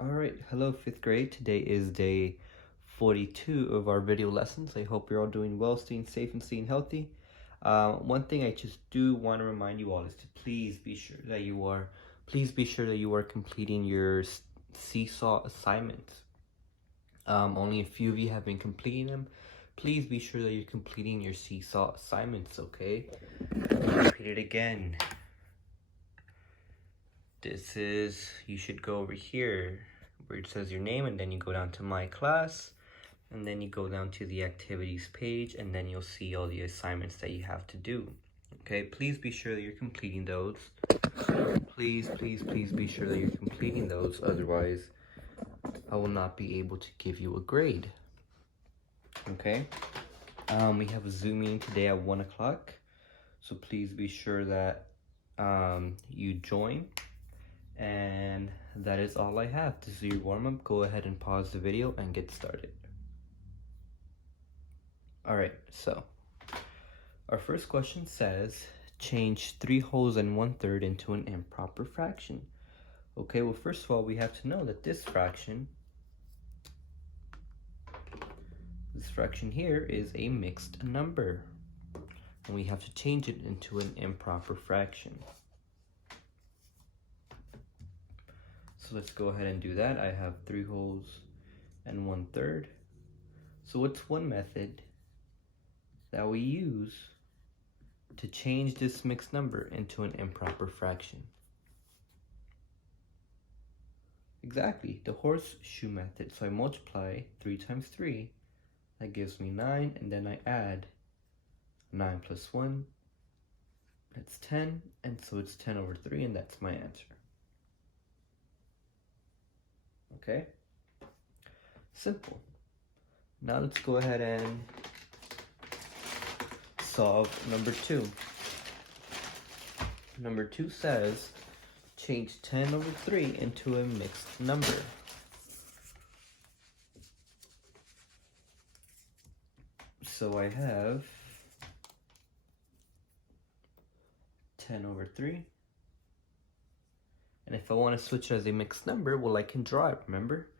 Alright, hello 5th grade. Today is day 42 of our video lessons. I hope you're all doing well, staying safe and staying healthy. One thing I just do want to remind you all is to please be sure that you are completing your seesaw assignments. Only a few of you have been completing them. Please be sure that you're completing your seesaw assignments, okay? Repeat it again. You should go over here where it says your name, and then you go down to my class, and then you go down to the activities page, and then you'll see all the assignments that you have to do. Okay, please be sure that you're completing those. Please be sure that you're completing those, otherwise I will not be able to give you a grade. Okay, we have a Zoom meeting today at 1 o'clock, so please be sure that you join. And that is all I have. This is your warm-up. Go ahead and pause the video and get started. Alright, so our first question says, change 3 wholes and 1/3 into an improper fraction. Okay, well, first of all, we have to know that this fraction here is a mixed number, and we have to change it into an improper fraction. So let's go ahead and do that. I have 3 wholes and 1/3. So what's one method that we use to change this mixed number into an improper fraction? Exactly, the horseshoe method. So I multiply 3 times 3. That gives me 9, and then I add 9 plus 1. That's 10, and so it's 10 over 3, and that's my answer. Okay, simple. Now let's go ahead and solve number 2. Number 2 says change 10 over 3 into a mixed number. So I have 10 over 3. And if I want to switch it as a mixed number, well, I can draw it, remember?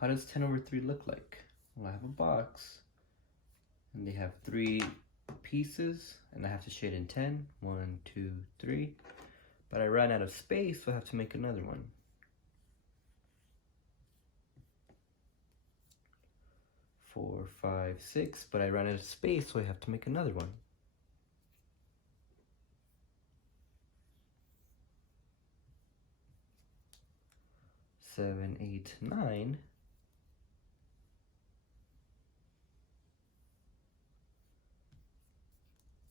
How does 10 over 3 look like? Well, I have a box, and they have 3 pieces, and I have to shade in 10. 1, 2, 3. But I ran out of space, so I have to make another one. 4, 5, 6, but I ran out of space, so I have to make another one. 7, 8, 9.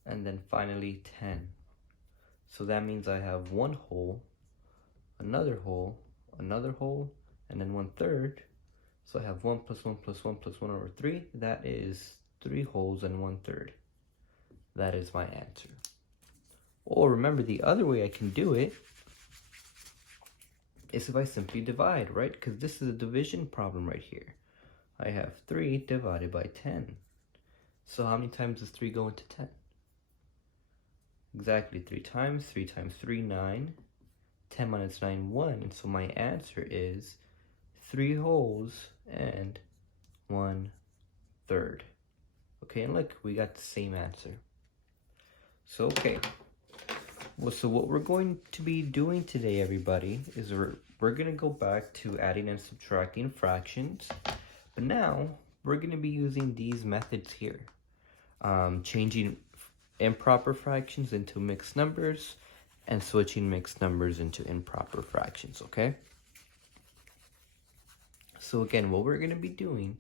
And then finally 10. So that means I have 1 whole, another whole, another whole, and then 1/3. So I have 1 plus 1 plus 1 plus 1 over 3. That is 3 wholes and 1/3. That is my answer. Or remember, the other way I can do it is if I simply divide, right? Because this is a division problem right here. I have 3 divided by 10. So how many times does 3 go into 10? Exactly 3 times. 3 times 3, 9. 10 minus 9, 1. And so my answer is 3 wholes and 1/3. Okay, and look, we got the same answer. So, okay. Well, so what we're going to be doing today, everybody, is we're going to go back to adding and subtracting fractions. But now, we're going to be using these methods here. Changing improper fractions into mixed numbers and switching mixed numbers into improper fractions, okay? So again, what we're going to be doing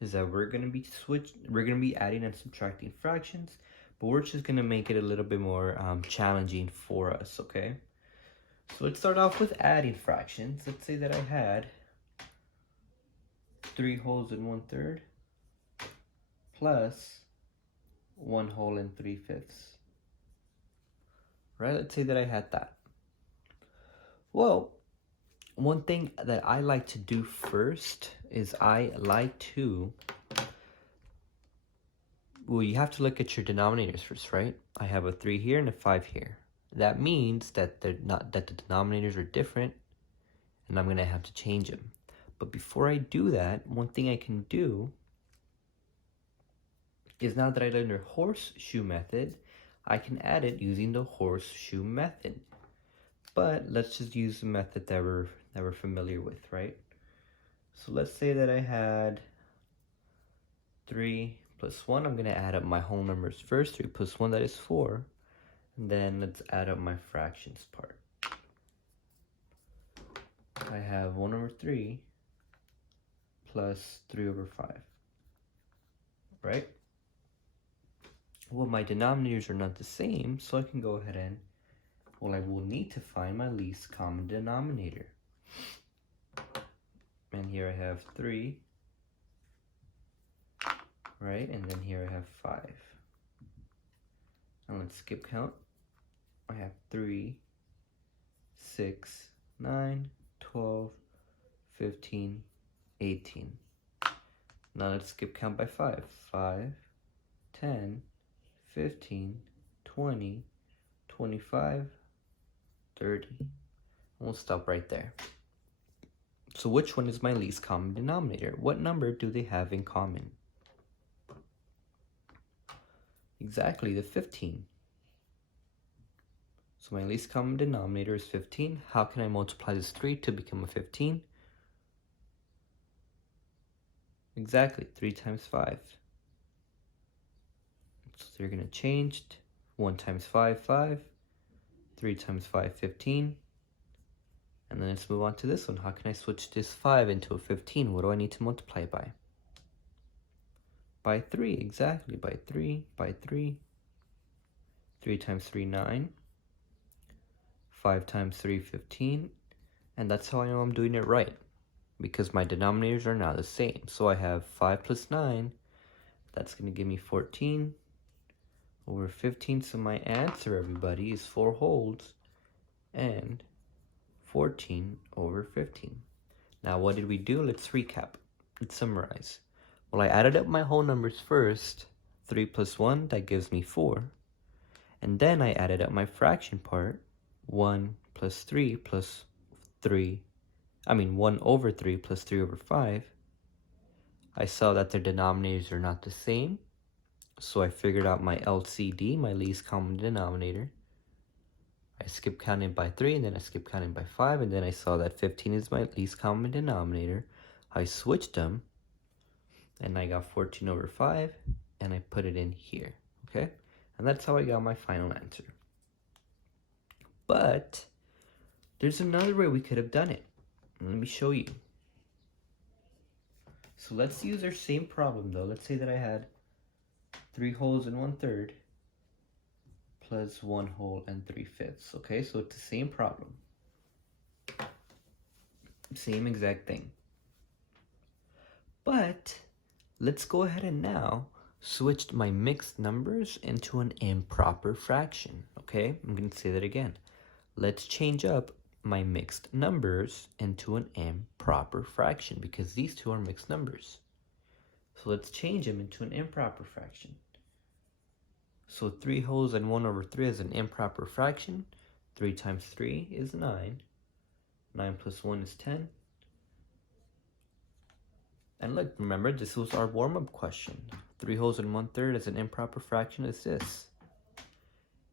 is that we're going to be adding and subtracting fractions, but we're just going to make it a little bit more challenging for us, okay? So let's start off with adding fractions. Let's say that I had 3 wholes and 1/3 plus 1 whole and 3/5. Right? Let's say that I had that. Well, one thing that I like to do first is well, you have to look at your denominators first, right? I have a 3 here and a 5 here. That means that the denominators are different, and I'm going to have to change them. But before I do that, one thing I can do is now that I learned the horseshoe method, I can add it using the horseshoe method. But let's just use the method that we're familiar with, right? So let's say that I had 3 plus 1. I'm going to add up my whole numbers first. 3 plus 1, that is 4. And then let's add up my fractions part. I have 1 over 3 plus 3 over 5, right? Well, my denominators are not the same, so I can go ahead and, well, I will need to find my least common denominator. And here I have 3, right? And then here I have 5. And let's skip count. I have 3, 6, 9, 12, 15, 18. Now let's skip count by 5. 5, 10, 15, 20, 25, 30. And we'll stop right there. So which one is my least common denominator? What number do they have in common? Exactly, the 15. So my least common denominator is 15. How can I multiply this 3 to become a 15? Exactly, 3 times 5. So they're going to change. 1 times 5, 5. 3 times 5, 15. And then let's move on to this one. How can I switch this 5 into a 15? What do I need to multiply by? By 3, exactly. By 3, by 3. 3 times 3, 9. 5 times 3, 15. And that's how I know I'm doing it right, because my denominators are now the same. So I have 5 plus 9. That's going to give me 14 over 15. So my answer, everybody, is 4 wholes and 14 over 15. Now, what did we do? Let's recap. Let's summarize. Well, I added up my whole numbers first. 3 plus 1, that gives me 4. And then I added up my fraction part. 1 plus 3 plus 1 over 3 plus 3 over 5. I saw that their denominators are not the same. So I figured out my LCD, my least common denominator. I skip counting by 3, and then I skip counting by 5, and then I saw that 15 is my least common denominator. I switched them, and I got 14 over 5, and I put it in here, okay? And that's how I got my final answer. But there's another way we could have done it. Let me show you. So let's use our same problem, though. Let's say that I had 3 wholes and 1/3 plus 1 whole and 3/5. Okay, so it's the same problem. Same exact thing. But let's go ahead and now switch my mixed numbers into an improper fraction. Okay, I'm going to say that again. Let's change up my mixed numbers into an improper fraction, because these two are mixed numbers. So let's change them into an improper fraction. So 3 wholes and 1 over 3 is an improper fraction. 3 times 3 is 9. 9 plus 1 is 10. And look, remember, this was our warm-up question. 3 wholes and 1/3 is an improper fraction is this.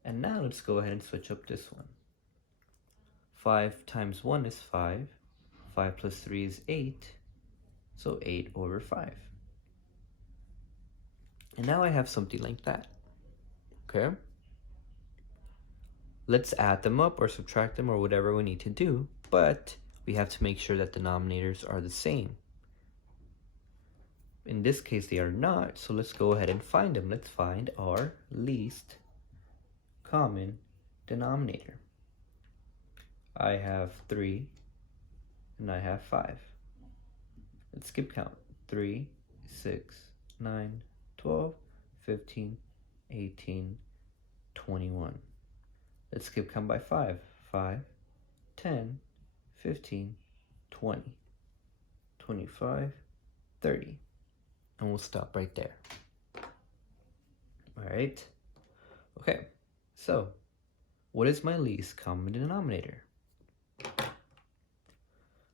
And now let's go ahead and switch up this one. 5 times 1 is 5. 5 plus 3 is 8. So 8 over 5. And now I have something like that. Okay? Let's add them up or subtract them or whatever we need to do, but we have to make sure that denominators are the same. In this case, they are not, so let's go ahead and find them. Let's find our least common denominator. I have 3 and I have 5. Let's skip count. 3, 6, 9, 12, 15, 18, 21. Let's skip count by 5. 5, 10, 15, 20, 25, 30. And we'll stop right there. All right. Okay. So, what is my least common denominator?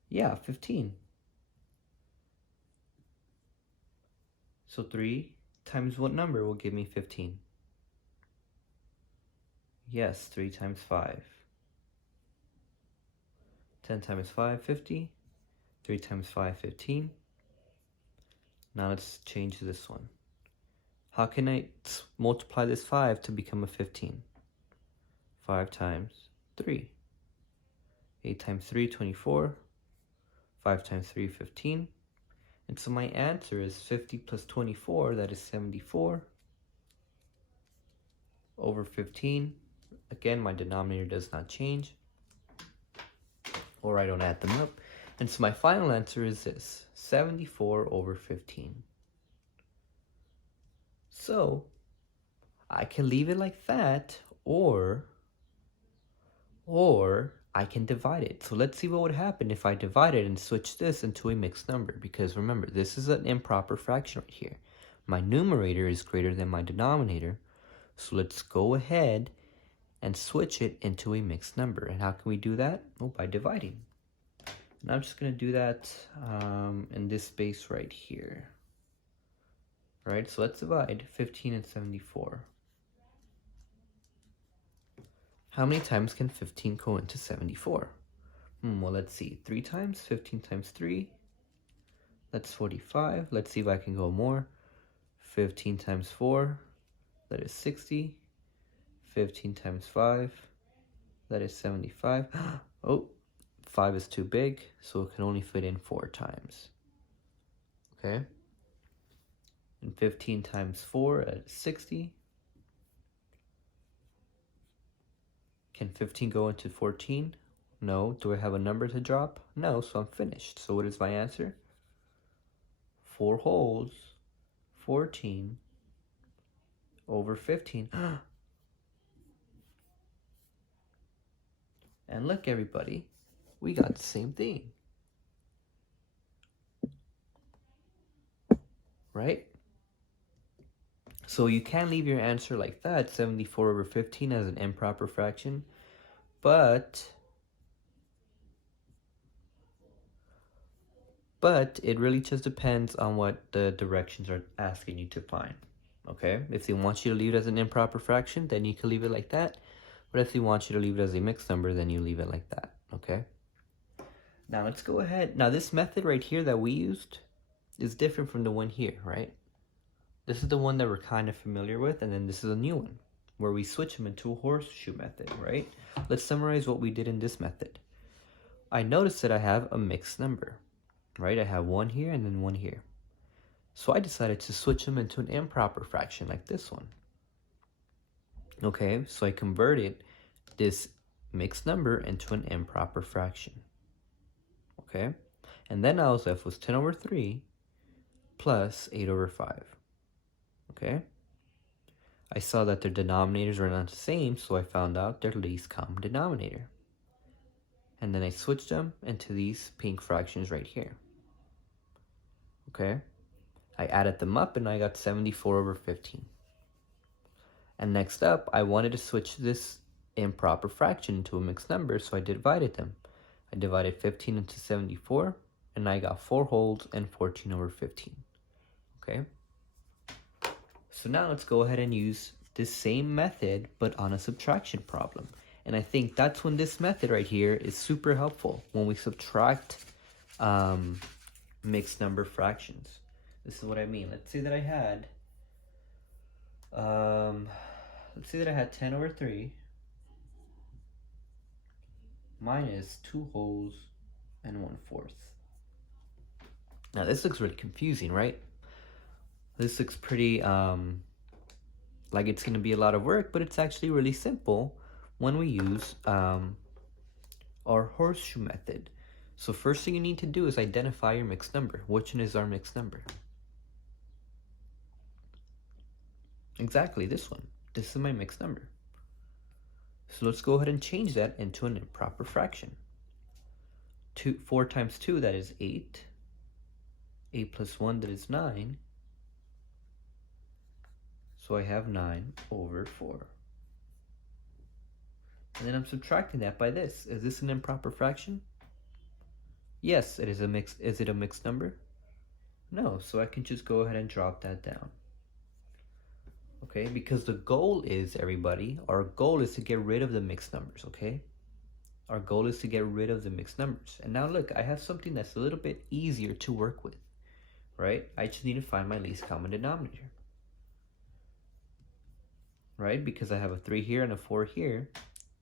Yeah, 15. So 3 times what number will give me 15? Yes, 3 times 5. 10 times 5, 50. 3 times 5, 15. Now let's change this one. How can I multiply this 5 to become a 15? 5 times 3. 8 times 3, 24. 5 times 3, 15. And so my answer is 50 plus 24, that is 74, over 15. Again, my denominator does not change, or I don't add them up. And so my final answer is this, 74 over 15. So I can leave it like that, or I can divide it. So let's see what would happen if I divide it and switch this into a mixed number. Because remember, this is an improper fraction right here. My numerator is greater than my denominator. So let's go ahead and switch it into a mixed number. And how can we do that? Oh, by dividing. And I'm just going to do that in this space right here. Right, so let's divide 15 and 74. How many times can 15 go into 74? Well, let's see. 3 times. 15 times 3. That's 45. Let's see if I can go more. 15 times 4. That is 60. 15 times 5. That is 75. Oh, 5 is too big, so it can only fit in 4 times. Okay. And 15 times 4 is 60. Can 15 go into 14? No. Do I have a number to drop? No, so I'm finished. So what is my answer? 4 wholes, 14 over 15. And look, everybody, we got the same thing. Right? So you can leave your answer like that, 74 over 15 as an improper fraction, but it really just depends on what the directions are asking you to find, okay? If they want you to leave it as an improper fraction, then you can leave it like that, but if they want you to leave it as a mixed number, then you leave it like that, okay? Now let's go ahead. Now this method right here that we used is different from the one here, right? This is the one that we're kind of familiar with, and then this is a new one where we switch them into a horseshoe method, right? Let's summarize what we did in this method. I noticed that I have a mixed number, right? I have one here and then one here. So I decided to switch them into an improper fraction like this one. Okay, so I converted this mixed number into an improper fraction. Okay, and then I was left with 10 over 3 plus 8 over 5. Okay, I saw that their denominators were not the same, so I found out their least common denominator. And then I switched them into these pink fractions right here. Okay, I added them up and I got 74 over 15. And next up, I wanted to switch this improper fraction into a mixed number, so I divided them. I divided 15 into 74, and I got 4 wholes and 14 over 15. Okay? So now let's go ahead and use this same method, but on a subtraction problem. And I think that's when this method right here is super helpful, when we subtract mixed number fractions. This is what I mean. Let's say that I had, 10 over 3 minus 2 wholes and 1/4. Now this looks really confusing, right? This looks pretty like it's going to be a lot of work, but it's actually really simple when we use our horseshoe method. So first thing you need to do is identify your mixed number. Which one is our mixed number? Exactly, this one. This is my mixed number. So let's go ahead and change that into an improper fraction. 4 times 2, that is 8. 8 plus 1, that is 9. So I have 9 over 4. And then I'm subtracting that by this. Is this an improper fraction? Yes, it is a mixed. Is it a mixed number? No, so I can just go ahead and drop that down. Okay, because the goal is, everybody, our goal is to get rid of the mixed numbers, okay? Our goal is to get rid of the mixed numbers. And now look, I have something that's a little bit easier to work with, right? I just need to find my least common denominator, right? Because I have a 3 here and a 4 here.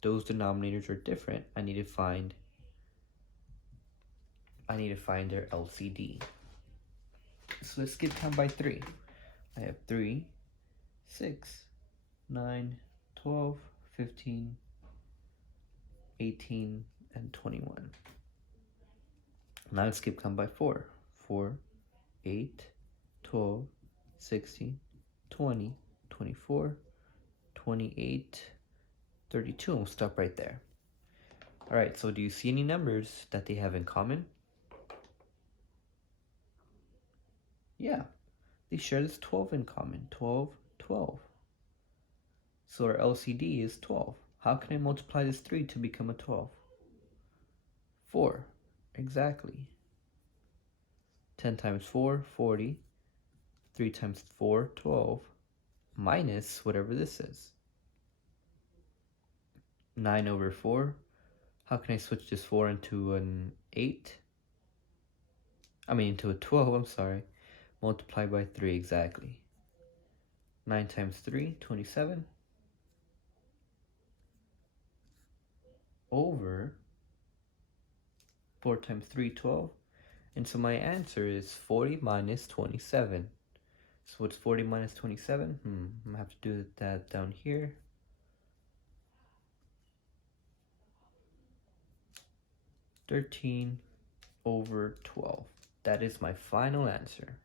Those denominators are different. I need to find their LCD. So let's skip count by 3. I have 3, 6, 9, 12, 15, 18, and 21. Now let's skip count by 4. 4, 8, 12, 16, 20, 24, 28, 32, and we'll stop right there. All right, so do you see any numbers that they have in common? Yeah, they share this 12 in common. 12, 12. So our LCD is 12. How can I multiply this 3 to become a 12? 4, exactly. 10 times 4, 40. 3 times 4, 12. Minus whatever this is. 9 over 4. How can I switch this 4 into an 8? Into a 12, I'm sorry. Multiply by 3, exactly. 9 times 3, 27. Over 4 times 3, 12. And so my answer is 40 minus 27. So what's 40 minus 27? I'm going to have to do that down here. 13 over 12. That is my final answer.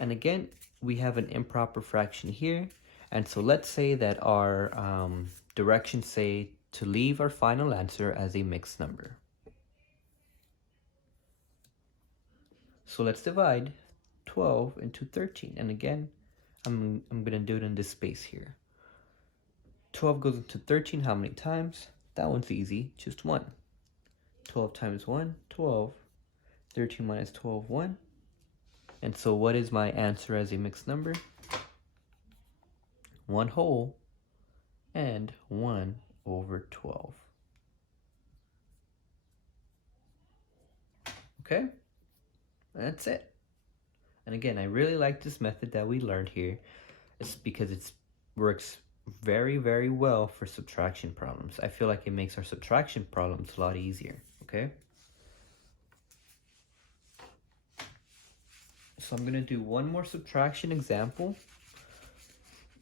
And again, we have an improper fraction here. And so let's say that our directions say to leave our final answer as a mixed number. So let's divide 12 into 13. And again, I'm going to do it in this space here. 12 goes into 13 how many times? That one's easy, just 1. 12 times 1, 12. 13 minus 12, 1. And so what is my answer as a mixed number? 1 whole and 1 over 12. Okay? That's it. And again, I really like this method that we learned here. It's because it works very, very well for subtraction problems. I feel like it makes our subtraction problems a lot easier, okay? So I'm gonna do one more subtraction example,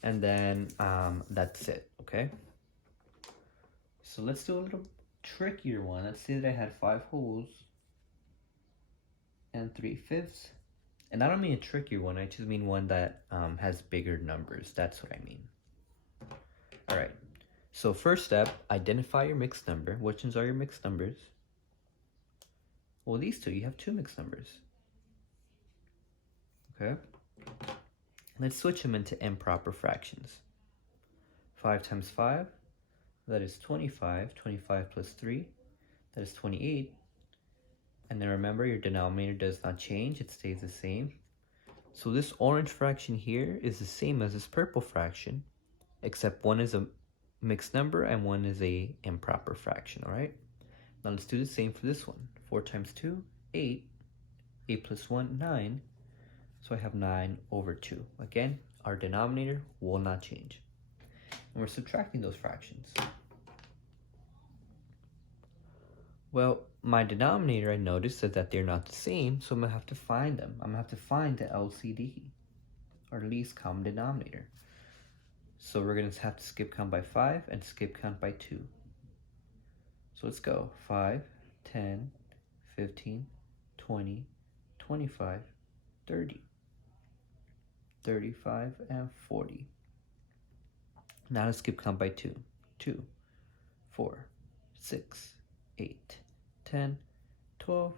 and then that's it, okay? So let's do a little trickier one. Let's say that I had 5 wholes and 3/5. And I don't mean a trickier one, I just mean one that has bigger numbers. That's what I mean. All right, so first step, identify your mixed number. Which ones are your mixed numbers? Well, these two, you have 2 mixed numbers. Okay, let's switch them into improper fractions. 5 times 5, that is 25. 25 plus 3, that is 28. And then remember, your denominator does not change, it stays the same. So this orange fraction here is the same as this purple fraction, except one is a mixed number and one is a improper fraction, all right? Now let's do the same for this one. 4 times 2, 8. 8 plus 1, 9. So I have 9 over 2. Again, our denominator will not change. And we're subtracting those fractions. Well, my denominator, I noticed that they're not the same, so I'm going to have to find them. I'm going to have to find the LCD, or least common denominator. So we're going to have to skip count by 5 and skip count by 2. So let's go. 5, 10, 15, 20, 25, 30, 35, and 40. Now let's skip count by 2. 2, 4, 6, 8, 10, 12,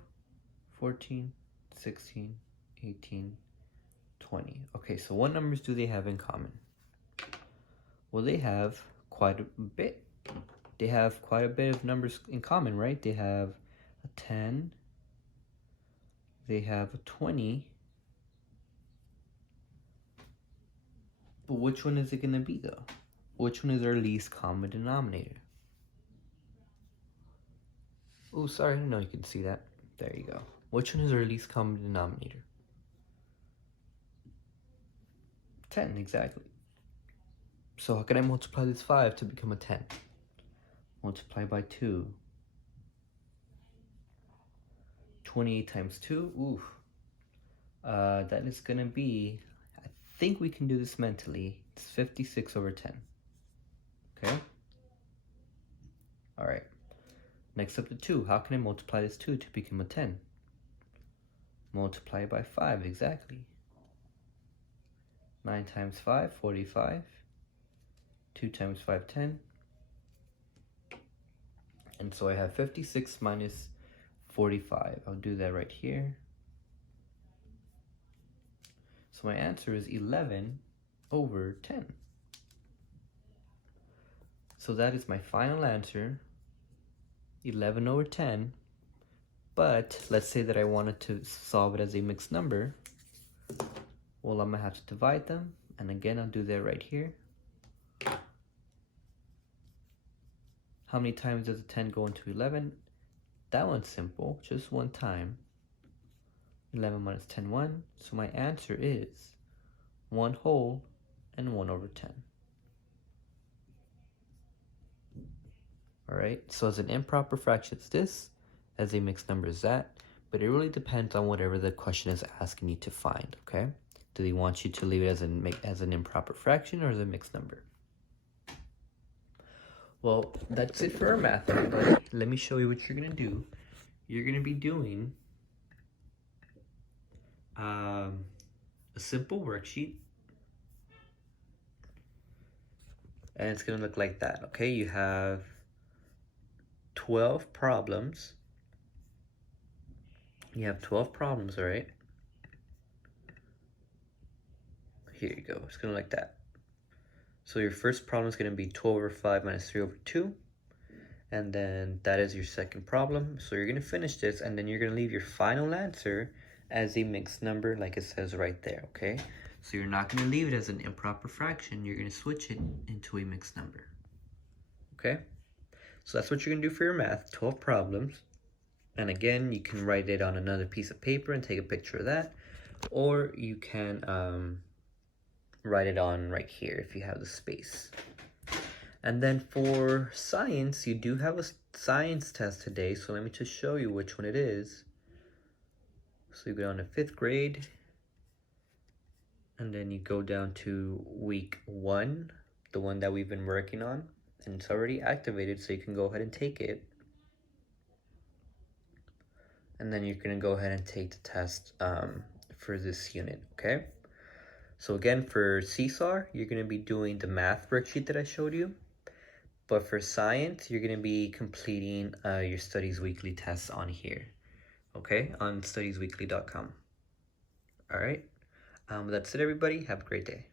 14, 16, 18, 20. Okay, so what numbers do they have in common? Well, they have quite a bit. They have quite a bit of numbers in common, right? They have a 10, they have a 20. But which one is it going to be though? Which one is our least common denominator? Oh, sorry, I didn't know you could see that. There you go. Which one is our least common denominator? 10, exactly. So how can I multiply this 5 to become a 10? Multiply by 2. 28 times 2, oof. That is going to be, I think we can do this mentally. It's 56 over 10. Okay? All right. Next up to 2. How can I multiply this 2 to become a 10? Multiply by 5, exactly. 9 times 5, 45. 2 times 5, 10. And so I have 56 minus 45. I'll do that right here. So my answer is 11 over 10. So that is my final answer, 11 over 10. But let's say that I wanted to solve it as a mixed number. Well, I'm going to have to divide them. And again, I'll do that right here. How many times does a 10 go into 11? That one's simple, just one time. 11 minus 10, 1. So my answer is 1 whole and 1 over 10. All right, so as an improper fraction, it's this. As a mixed number is that. But it really depends on whatever the question is asking you to find, okay? Do they want you to leave it as an improper fraction or as a mixed number? Well, that's it for our math, everybody. Let me show you what you're going to do. You're going to be doing a simple worksheet. And it's going to look like that, okay? You have 12 problems. You have 12 problems, all right? Here you go. It's going to look like that. So your first problem is going to be 12 over 5 minus 3 over 2. And then that is your second problem. So you're going to finish this, and then you're going to leave your final answer as a mixed number like it says right there, okay? So you're not going to leave it as an improper fraction. You're going to switch it into a mixed number, okay? So that's what you're going to do for your math, 12 problems. And again, you can write it on another piece of paper and take a picture of that. Or you can write it on right here if you have the space. And then for science, you do have a science test today, so let me just show you which one it is. So you go down to 5th grade, and then you go down to week 1, the one that we've been working on, and it's already activated, so you can go ahead and take it. And then you're going to go ahead and take the test for this unit, okay? So again, for Seesaw, you're going to be doing the math worksheet that I showed you. But for science, you're going to be completing your Studies Weekly tests on here, okay? On studiesweekly.com. All right? That's it, everybody. Have a great day.